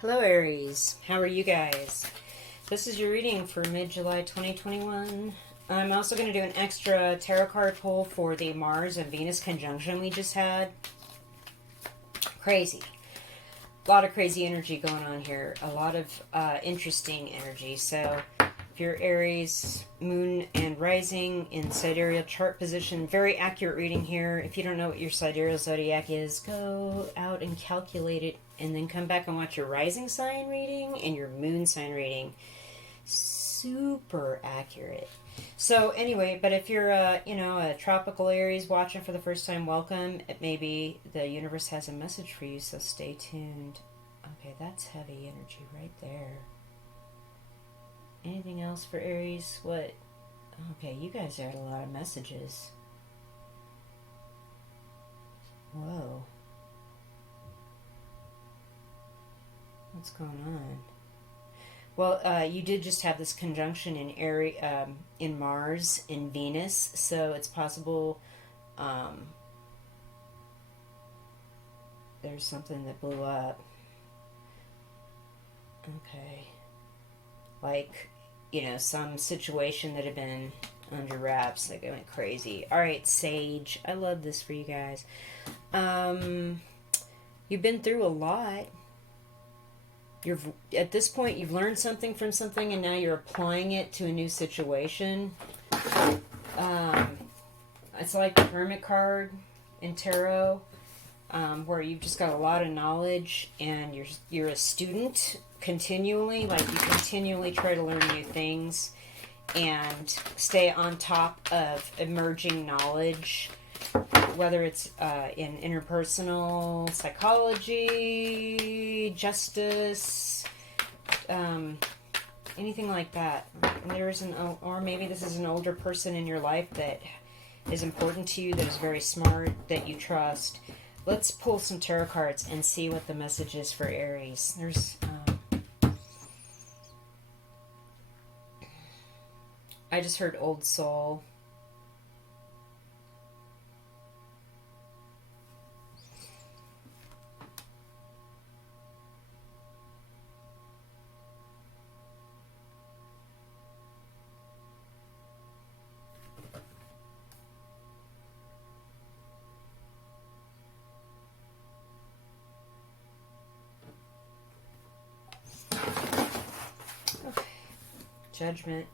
Hello Aries, how are you guys? This is your reading for mid-July 2021. I'm also going to do an extra tarot card pull for the Mars and Venus conjunction we just had. Crazy. A lot of crazy energy going on here. A lot of interesting energy. So if you're Aries, Moon and Rising in sidereal chart position, very accurate reading here. If you don't know what your sidereal zodiac is, go out and calculate it and then come back and watch your rising sign reading and your moon sign reading. Super accurate. So anyway, but if you're a tropical Aries watching for the first time, welcome. Maybe the universe has a message for you, so stay tuned. Okay, that's heavy energy right there. Anything else for Aries? What? Okay, you guys had a lot of messages. Whoa. What's going on? Well, you did just have this conjunction in Mars in Venus, so it's possible there's something that blew up. Okay. Like, some situation that had been under wraps that went crazy. All right, Sage. I love this for you guys. You've been through a lot. At this point, you've learned something from something, and now you're applying it to a new situation. It's like the Hermit card in tarot, where you've just got a lot of knowledge, and you're a student continually. Like, you continually try to learn new things and stay on top of emerging knowledge, whether it's in interpersonal psychology, justice, anything like that. Or maybe this is an older person in your life that is important to you, that is very smart, that you trust. Let's pull some tarot cards and see what the message is for Aries. I just heard old soul. Okay. Judgment.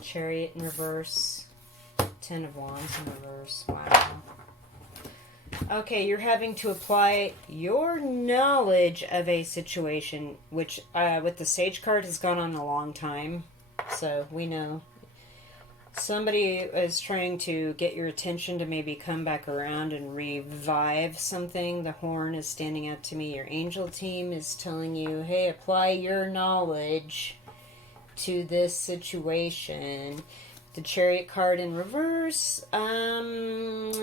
Chariot in reverse. Ten of Wands in reverse. Wow. Okay, you're having to apply your knowledge of a situation, which with the Sage card has gone on a long time. So we know somebody is trying to get your attention to maybe come back around and revive something. The Horn is standing out to me. Your angel team is telling you, hey, apply your knowledge to this situation. The Chariot card in reverse, there's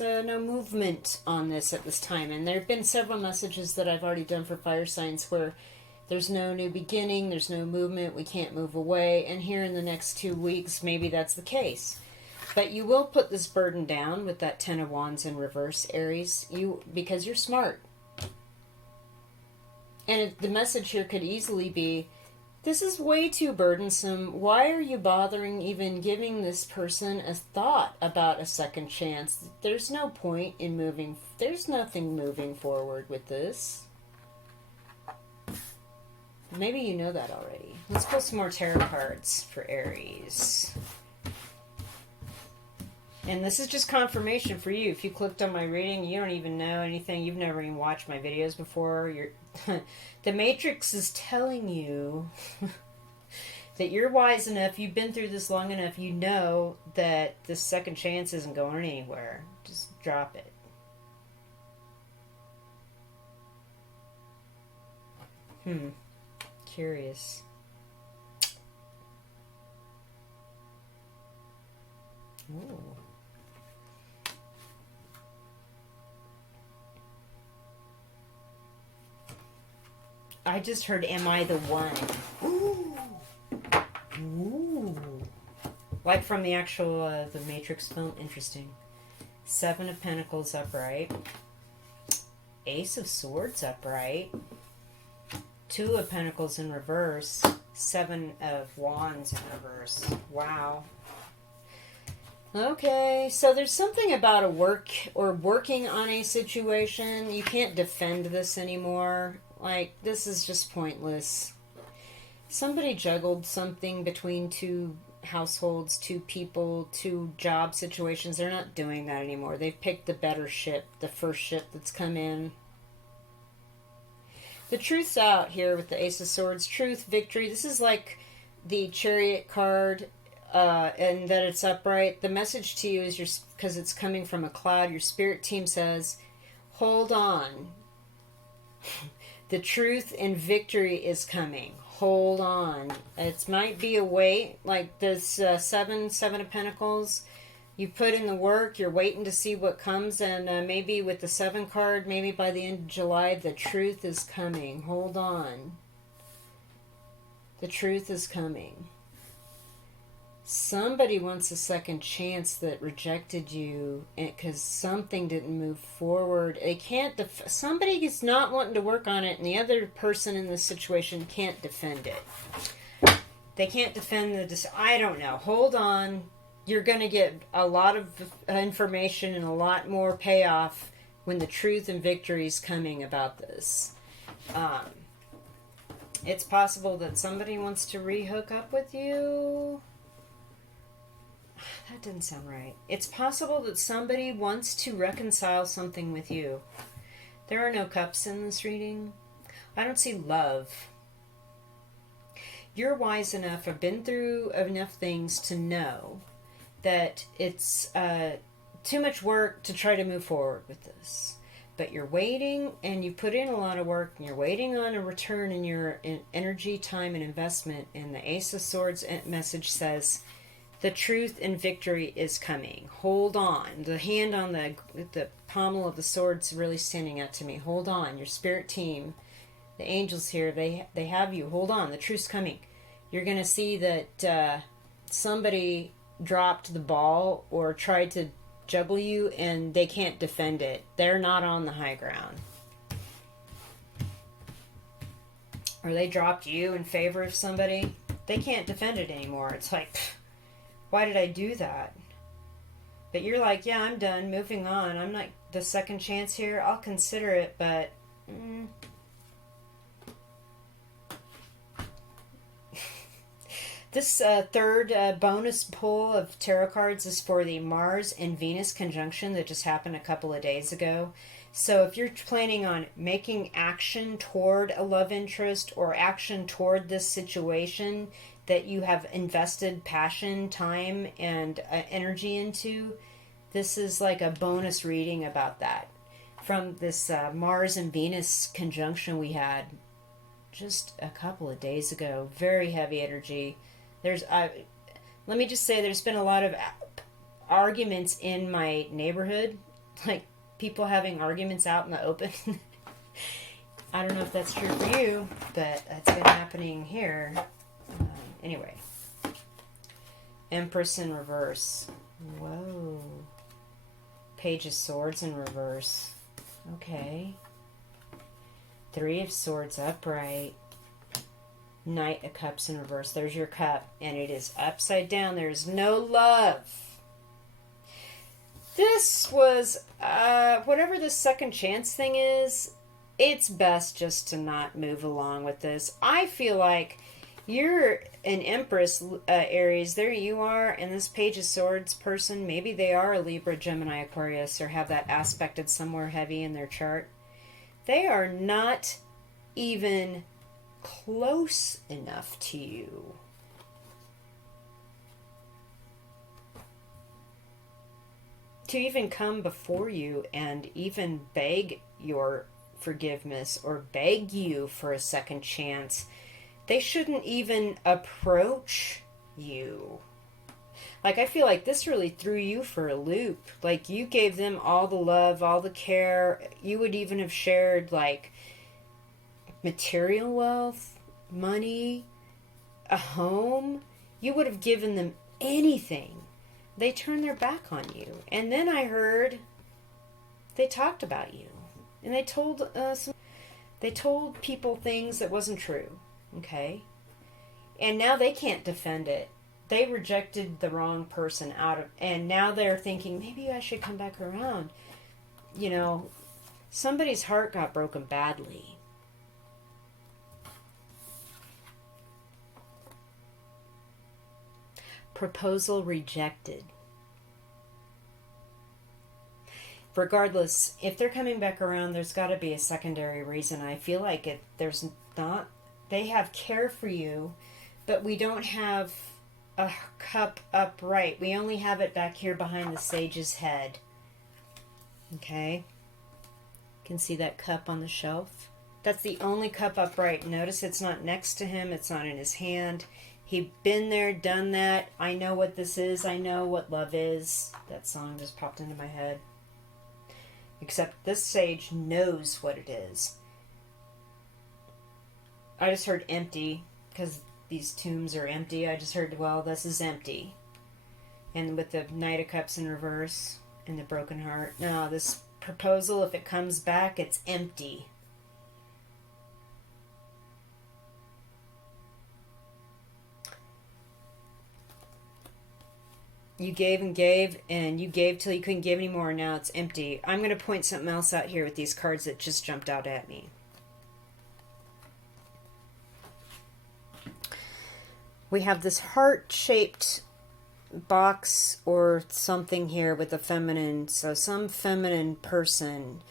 no movement on this at this time, and there have been several messages that I've already done for fire signs where there's no new beginning, there's no movement, we can't move away, and here in the next 2 weeks maybe that's the case. But you will put this burden down with that Ten of Wands in reverse, Aries, because you're smart. And the message here could easily be, this is way too burdensome. Why are you bothering even giving this person a thought about a second chance? There's no point in moving. There's nothing moving forward with this. Maybe you know that already. Let's pull some more tarot cards for Aries. And this is just confirmation for you. If you clicked on my reading, you don't even know anything. You've never even watched my videos before. The Matrix is telling you that you're wise enough, you've been through this long enough, you know that this second chance isn't going anywhere. Just drop it. Curious. Ooh. I just heard, am I the one? Ooh. Ooh. Like from the actual, the Matrix film. Interesting. Seven of Pentacles upright. Ace of Swords upright, Two of Pentacles in reverse, Seven of Wands in reverse. Wow. Okay, so there's something about a work or working on a situation. You can't defend this anymore. Like, this is just pointless. Somebody juggled something between two households, two people, two job situations. They're not doing that anymore. They've picked the better ship, the first ship that's come in. The truth's out here with the Ace of Swords. Truth, victory. This is like the Chariot card, and that it's upright. The message to you is, because it's coming from a cloud, your spirit team says, hold on. The truth and victory is coming. Hold on. It might be a wait, like this seven of Pentacles. You put in the work, you're waiting to see what comes, and maybe with the 7 card, maybe by the end of July, the truth is coming. Hold on. The truth is coming. Somebody wants a second chance that rejected you because something didn't move forward. They can't. Somebody is not wanting to work on it, and the other person in this situation can't defend it. They can't defend the. I don't know. Hold on. You're going to get a lot of information and a lot more payoff when the truth and victory is coming about this. It's possible that somebody wants to re-hook up with you. That didn't sound right. It's possible that somebody wants to reconcile something with you. There are no cups in this reading. I don't see love. You're wise enough, have been through enough things to know that it's too much work to try to move forward with this. But you're waiting, and you put in a lot of work, and you're waiting on a return in your energy, time, and investment. And the Ace of Swords message says, the truth and victory is coming. Hold on. The hand on the pommel of the sword's really standing out to me. Hold on. Your spirit team, the angels here, they have you. Hold on. The truth's coming. You're going to see that somebody dropped the ball or tried to juggle you, and they can't defend it. They're not on the high ground. Or they dropped you in favor of somebody. They can't defend it anymore. It's like, pfft, why did I do that? But you're like, yeah, I'm done, moving on. I'm not the second chance here. I'll consider it, but this third bonus pull of tarot cards is for the Mars and Venus conjunction that just happened a couple of days ago. So if you're planning on making action toward a love interest or action toward this situation that you have invested passion, time, and energy into, this is like a bonus reading about that. From this Mars and Venus conjunction we had just a couple of days ago. Very heavy energy. Let me just say, there's been a lot of arguments in my neighborhood, like people having arguments out in the open. I don't know if that's true for you, but that's been happening here. Anyway, Empress in reverse. Whoa. Page of Swords in reverse. Okay. Three of Swords upright. Knight of Cups in reverse. There's your cup, and it is upside down. There's no love. This was, whatever the second chance thing is, it's best just to not move along with this. I feel like you're an Empress, Aries. There you are, and this Page of Swords person, maybe they are a Libra, Gemini, Aquarius, or have that aspected somewhere heavy in their chart. They are not even close enough to you to even come before you and even beg your forgiveness or beg you for a second chance. They shouldn't even approach you. Like, I feel like this really threw you for a loop. Like, you gave them all the love, all the care. You would even have shared, like, material wealth, money, a home. You would have given them anything. They turned their back on you. And then I heard they talked about you. And they told people things that wasn't true, okay? And now they can't defend it. They rejected the wrong person and now they're thinking, maybe I should come back around. You know, somebody's heart got broken badly. Proposal rejected. Regardless, if they're coming back around, there's got to be a secondary reason. I feel like there's not. They have care for you, but we don't have a cup upright. We only have it back here behind the sage's head. Okay? You can see that cup on the shelf. That's the only cup upright. Notice it's not next to him. It's not in his hand. He'd been there, done that. I know what this is. I know what love is. That song just popped into my head. Except this sage knows what it is. I just heard empty because these tombs are empty. I just heard, well, this is empty. And with the Knight of Cups in reverse and the broken heart. No, this proposal, if it comes back, it's empty. You gave and gave, and you gave till you couldn't give anymore, and now it's empty. I'm going to point something else out here with these cards that just jumped out at me. We have this heart-shaped box or something here with a feminine. So some feminine person,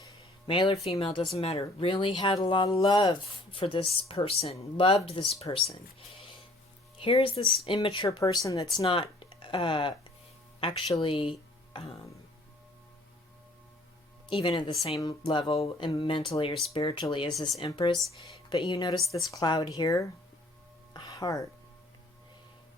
male or female, doesn't matter, really had a lot of love for this person, loved this person. Here's this immature person that's not actually even at the same level and mentally or spiritually as this Empress. But you notice this cloud here? A heart.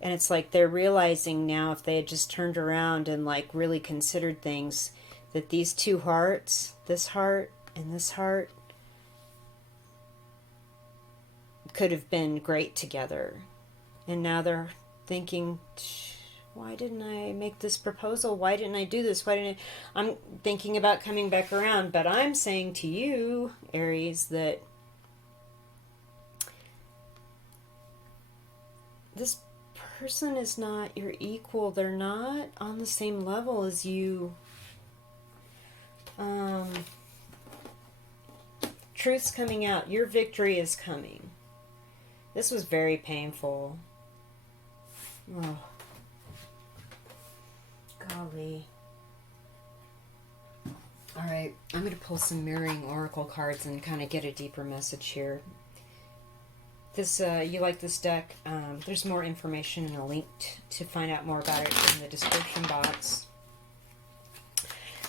And it's like they're realizing now, if they had just turned around and like really considered things, that these two hearts, this heart and this heart, could have been great together. And now they're thinking, why didn't I make this proposal? Why didn't I do this? Why didn't I'm thinking about coming back around. But I'm saying to you, Aries, that this person is not your equal. They're not on the same level as you. Truth's coming out. Your victory is coming. This was very painful. Oh. Golly. Alright, I'm going to pull some mirroring oracle cards and kind of get a deeper message here. This, you like this deck, there's more information and a link to find out more about it in the description box.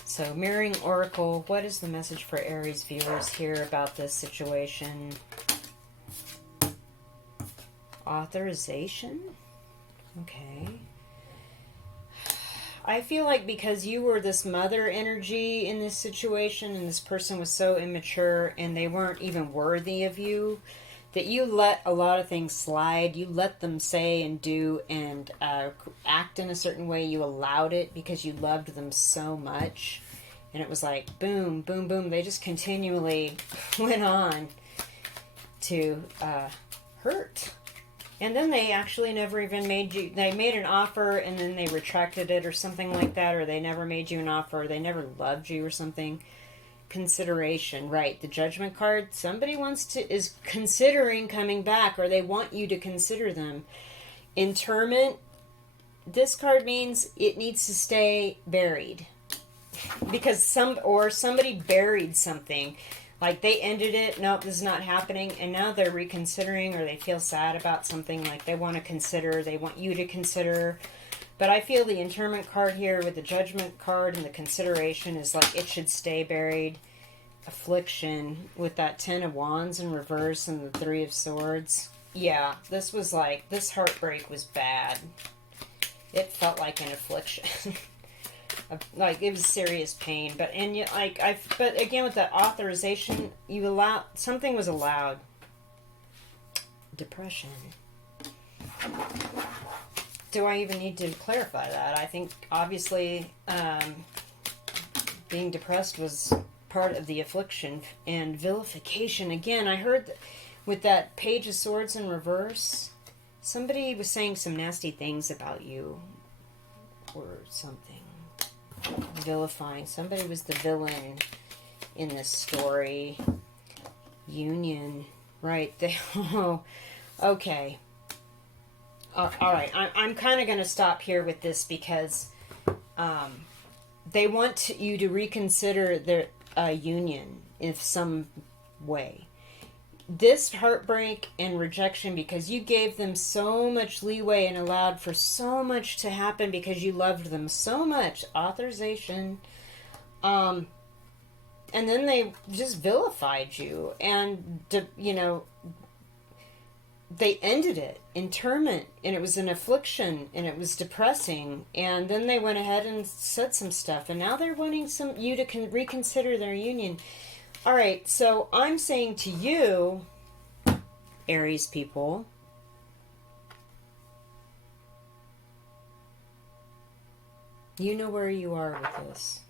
So, mirroring oracle, what is the message for Aries viewers here about this situation? Authorization? Okay. I feel like because you were this mother energy in this situation and this person was so immature and they weren't even worthy of you, that you let a lot of things slide. You let them say and do and act in a certain way. You allowed it because you loved them so much. And it was like boom, boom, boom. They just continually went on to hurt. And then they actually never even made you, they made an offer and then they retracted it or something like that, or they never made you an offer, or they never loved you or something. Consideration, right? The Judgment card, somebody is considering coming back, or they want you to consider them. Interment, this card means it needs to stay buried. Because somebody buried something. Like they ended it, nope, this is not happening, and now they're reconsidering, or they feel sad about something, like they want to consider, they want you to consider. But I feel the interment card here with the Judgment card and the consideration is like it should stay buried. Affliction with that 10 of Wands in reverse and the 3 of Swords. Yeah, this was like, this heartbreak was bad. It felt like an affliction. Like it was serious pain, but but again with the authorization, something was allowed. Depression. Do I even need to clarify that? I think obviously being depressed was part of the affliction and vilification. Again, I heard with that Page of Swords in reverse, somebody was saying some nasty things about you or something. Vilifying. Somebody was the villain in this story. Union. Right. Oh, okay. All right. I'm kind of going to stop here with this because they want you to reconsider their union in some way. This heartbreak and rejection, because you gave them so much leeway and allowed for so much to happen because you loved them so much. Authorization. And then they just vilified you. And, you know, they ended it. Interment. And it was an affliction. And it was depressing. And then they went ahead and said some stuff. And now they're wanting you to reconsider their union. All right, so I'm saying to you, Aries people, you know where you are with this.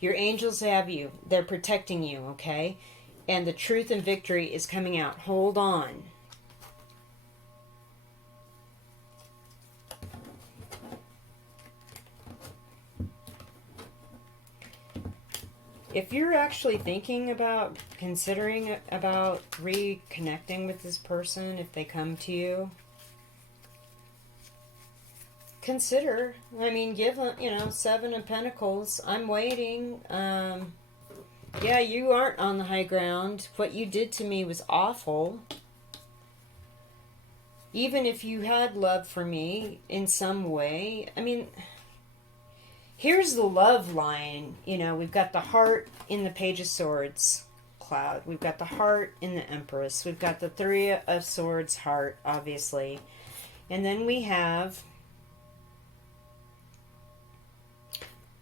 Your angels have you. They're protecting you, okay? And the truth and victory is coming out. Hold on. If you're actually thinking about, considering about reconnecting with this person, if they come to you, consider. I mean, give them, you know, 7 of Pentacles. I'm waiting. Yeah, you aren't on the high ground. What you did to me was awful. Even if you had love for me in some way, I mean... Here's the love line. You know, we've got the heart in the Page of Swords cloud. We've got the heart in the Empress. We've got the 3 of Swords heart, obviously. And then we have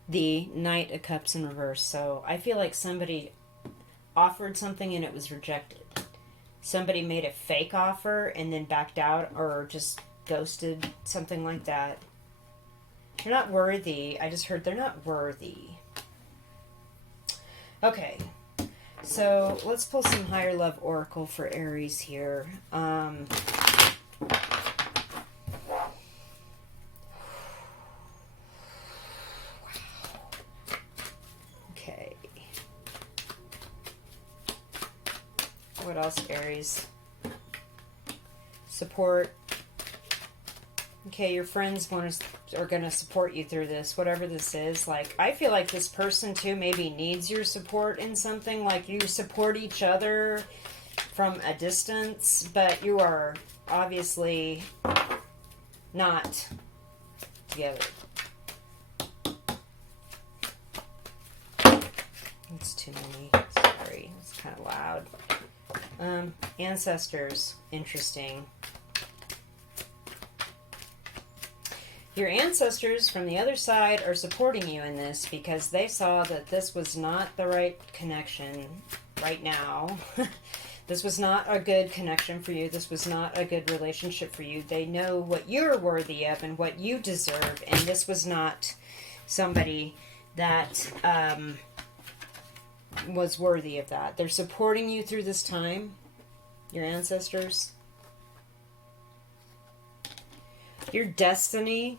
the Knight of Cups in reverse. So I feel like somebody offered something and it was rejected. Somebody made a fake offer and then backed out or just ghosted, something like that. They're not worthy. I just heard they're not worthy. Okay. So let's pull some higher love oracle for Aries here. Okay. What else, Aries? Support. Okay, your friends are going to support you through this, whatever this is. Like, I feel like this person, too, maybe needs your support in something. Like, you support each other from a distance, but you are obviously not together. It's too many. Sorry, it's kind of loud. Ancestors. Interesting. Your ancestors from the other side are supporting you in this because they saw that this was not the right connection right now. This was not a good connection for you. This was not a good relationship for you. They know what you're worthy of and what you deserve, and this was not somebody that was worthy of that. They're supporting you through this time, your ancestors. Your destiny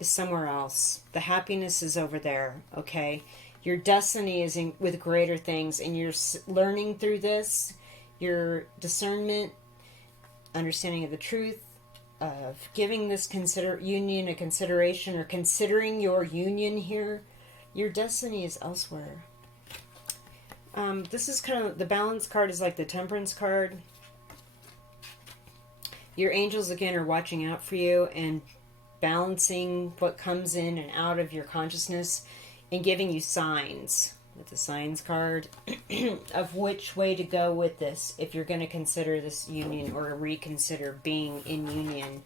is somewhere else. The happiness is over there, okay? Your destiny is with greater things, and you're learning through this. Your discernment, understanding of the truth, of giving this union a consideration, or considering your union here. Your destiny is elsewhere. This is kind of, the balance card is like the temperance card. Your angels, again, are watching out for you and balancing what comes in and out of your consciousness and giving you signs with the signs card of which way to go with this if you're going to consider this union or reconsider being in union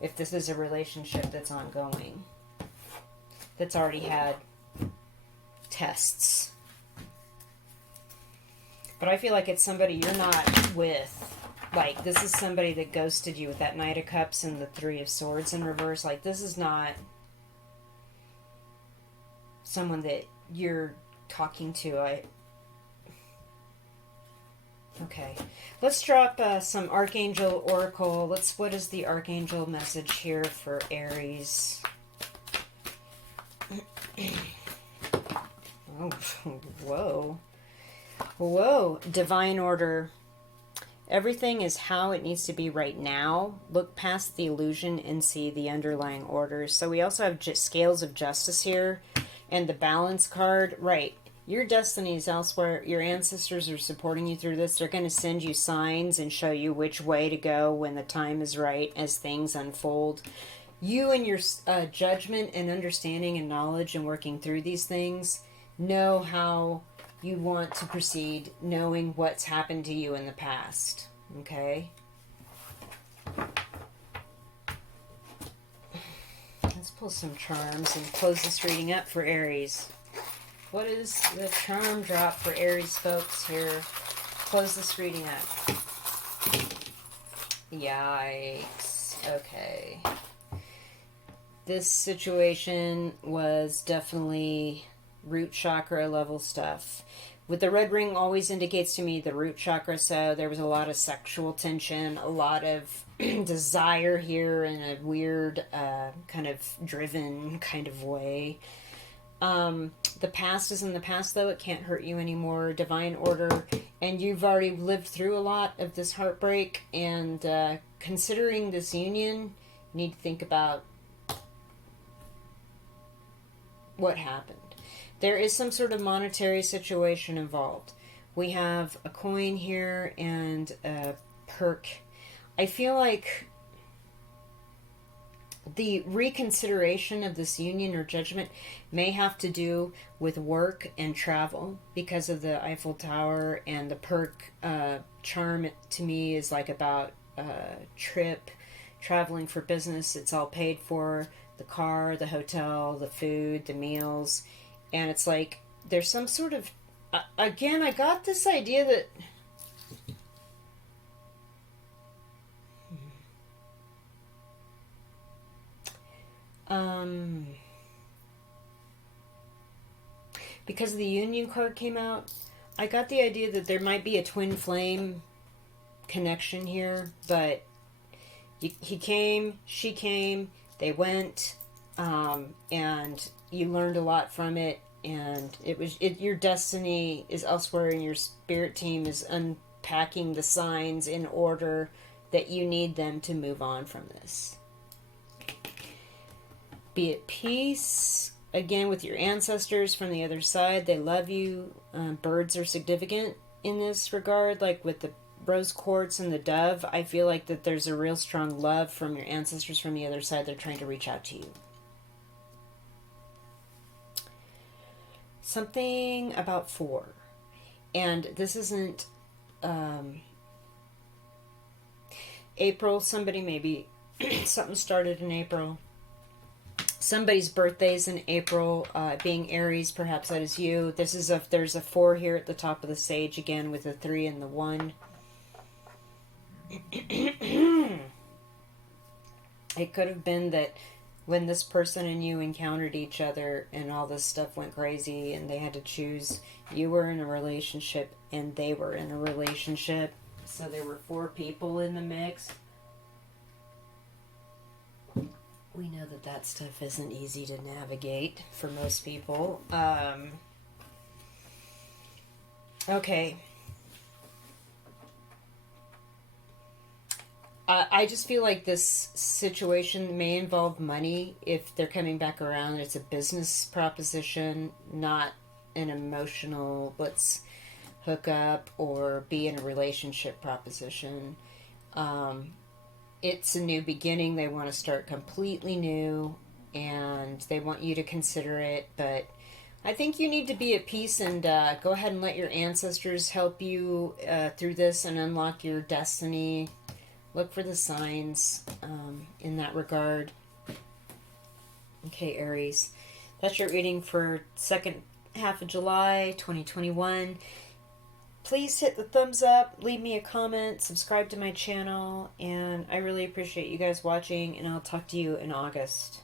if this is a relationship that's ongoing, that's already had tests. But I feel like it's somebody you're not with. Like, this is somebody that ghosted you with that Knight of Cups and the 3 of Swords in reverse. Like, this is not someone that you're talking to. Okay, let's drop some Archangel Oracle. What is the Archangel message here for Aries? Oh, whoa. Whoa, divine order. Everything is how it needs to be right now. Look past the illusion and see the underlying orders. So we also have scales of justice here and the balance card. Right. Your destiny is elsewhere. Your ancestors are supporting you through this. They're going to send you signs and show you which way to go when the time is right as things unfold. You and your judgment and understanding and knowledge and working through these things know how you want to proceed, knowing what's happened to you in the past. Okay? Let's pull some charms and close this reading up for Aries. What is the charm drop for Aries folks here? Close this reading up. Yikes. Okay. This situation was definitely root chakra level stuff. With the red ring always indicates to me the root chakra, so there was a lot of sexual tension, a lot of desire here in a weird, kind of driven kind of way. The past is in the past, though. It can't hurt you anymore. Divine order. And you've already lived through a lot of this heartbreak, and considering this union, you need to think about what happened. There is some sort of monetary situation involved. We have a coin here and a perk. I feel like the reconsideration of this union or judgment may have to do with work and travel because of the Eiffel Tower, and the perk charm to me is like about trip, traveling for business. It's all paid for, the car, the hotel, the food, the meals. And it's like there's some sort of again, I got this idea that because the union card came out, I got the idea that there might be a twin flame connection here, but he came, she came, they went, and you learned a lot from it, and your destiny is elsewhere, and your spirit team is unpacking the signs in order that you need them to move on from this. Be at peace again with your ancestors from the other side. They love you. Birds are significant in this regard, like with the rose quartz and the dove. I feel like that there's a real strong love from your ancestors from the other side. They're trying to reach out to you. Something about 4. And this isn't April. Somebody maybe something started in April. Somebody's birthday's in April, being Aries, perhaps that is you. There's a 4 here at the top of the sage again with the 3 and the 1. It could have been that when this person and you encountered each other and all this stuff went crazy and they had to choose, you were in a relationship and they were in a relationship. So there were 4 people in the mix. We know that stuff isn't easy to navigate for most people. Okay. I just feel like this situation may involve money if they're coming back around. It's a business proposition, not an emotional, let's hook up or be in a relationship proposition. It's a new beginning. They want to start completely new, and they want you to consider it. But I think you need to be at peace and go ahead and let your ancestors help you through this and unlock your destiny. Look for the signs in that regard. Okay, Aries. That's your reading for second half of July 2021. Please hit the thumbs up, leave me a comment, subscribe to my channel, and I really appreciate you guys watching, and I'll talk to you in August.